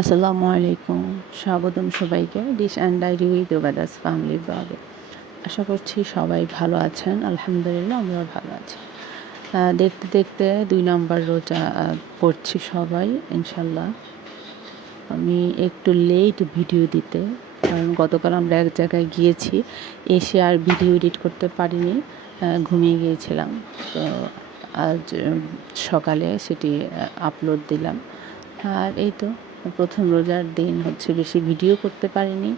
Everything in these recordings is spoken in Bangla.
আসসালামু আলাইকুম। স্বাগতম সবাইকে ডিশ অ্যান্ড ডায়েরি উইথ ওবাদাস ফ্যামিলি ব্লগে আশা করছি সবাই ভালো আছেন। আলহামদুলিল্লাহ, আমরাও ভালো আছি। দেখতে দেখতে দুই নাম্বার রোজা পড়ছি সবাই, ইনশাল্লাহ। আমি একটু লেট ভিডিও দিতে, কারণ গতকাল আমরা এক জায়গায় গিয়েছি, এসে আর ভিডিও এডিট করতে পারিনি ঘুমিয়ে গিয়েছিলাম। তো আজ সকালে সেটি আপলোড দিলাম। আর এই তো। প্রথম রোজার দিন হচ্ছে বেশি ভিডিও করতে পারিনি।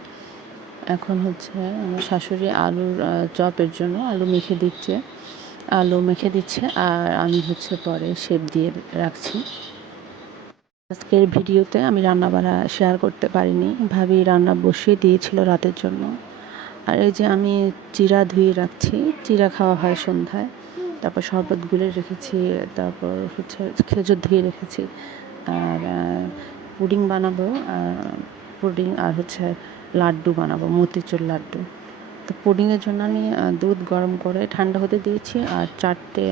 এখন হচ্ছে আমার শাশুড়ি আলুর চপের জন্য আলু মেখে দিচ্ছে। আলু মেখে দিচ্ছে আর আমি হচ্ছে পরে শেপ দিয়ে রাখছি। আজকের ভিডিওতে আমি রান্না শেয়ার করতে পারিনি। ভাবি রান্না বসিয়ে দিয়েছিল রাতের জন্য। আর এই যে আমি চিরা ধুয়ে রাখছি, চিরা খাওয়া হয় সন্ধ্যায়। তারপর শরবত গুলে রেখেছি, তারপর হচ্ছে খেজুর ধুয়ে রেখেছি। আর পুডিং বানাবো পুডিং, আর হচ্ছে লাড্ডু বানাবো, মতিচুর লাড্ডু। তো পুডিংয়ের জন্য আমি দুধ গরম করে ঠান্ডা হতে দিয়েছি, আর চারটে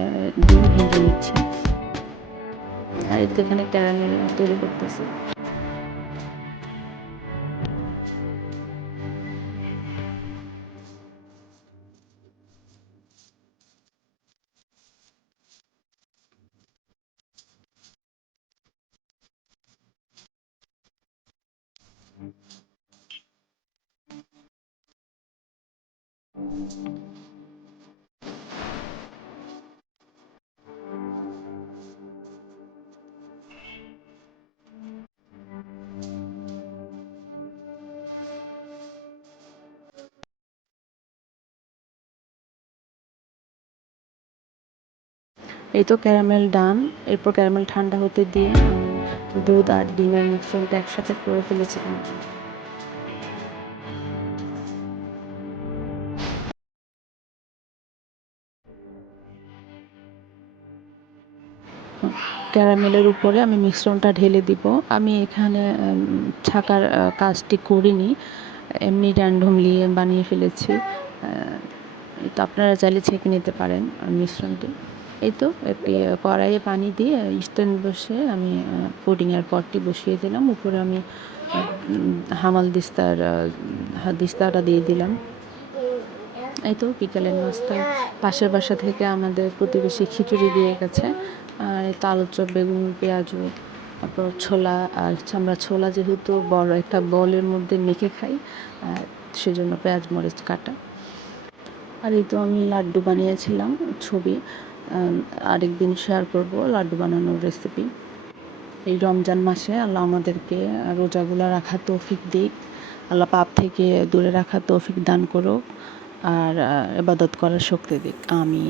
ডিম ভেঙে নিচ্ছি। আর এখানে ক্যারামেল তৈরি করতেছি। এই তো ক্যারামেল ডান, এরপর ক্যারামেল ঠান্ডা হতে দিয়ে দুধ আর ডিমের মিশ্রণটা একসাথে করে ফেলেছিলাম। ক্যারামেলের উপরে আমি মিশ্রণটা ঢেলে দিব। আমি এখানে ছাকার কাজটি করিনি। এমনি র্যান্ডমলি বানিয়ে ফেলেছি। তো আপনারা চাইলে ছেঁকে নিতে পারেন মিশ্রণটি। এই তো, একটি কড়াইয়ে পানি দিয়ে স্ট্যান্ড বসে আমি পুডিংয়ের পটটি বসিয়ে দিলাম। উপরে আমি হামাল দিস্তার দিস্তাটা দিয়ে দিলাম। এই তো বিকালের নাস্তা। পাশের বাসা থেকে আমাদের প্রতিবেশী খিচুড়ি দিয়ে গেছে। আর এই তো চপ বেগুন পেঁয়াজু তারপর ছোলা আর আমরা ছোলা যেহেতু বড় একটা বলের মধ্যে মেখে খাই আর সেজন্য পেঁয়াজ মরিচ কাটা। আর এই তো আমি লাড্ডু বানিয়েছিলাম ছবি। আহ, আরেকদিন শেয়ার করব লাড্ডু বানানোর রেসিপি এই রমজান মাসে আল্লাহ আমাদেরকে রোজাগুলা রাখার তৌফিক দিক। আল্লাহ পাপ থেকে দূরে রাখার তৌফিক দান করুক। আর আ ইবাদত করার শক্তি দিক। আমি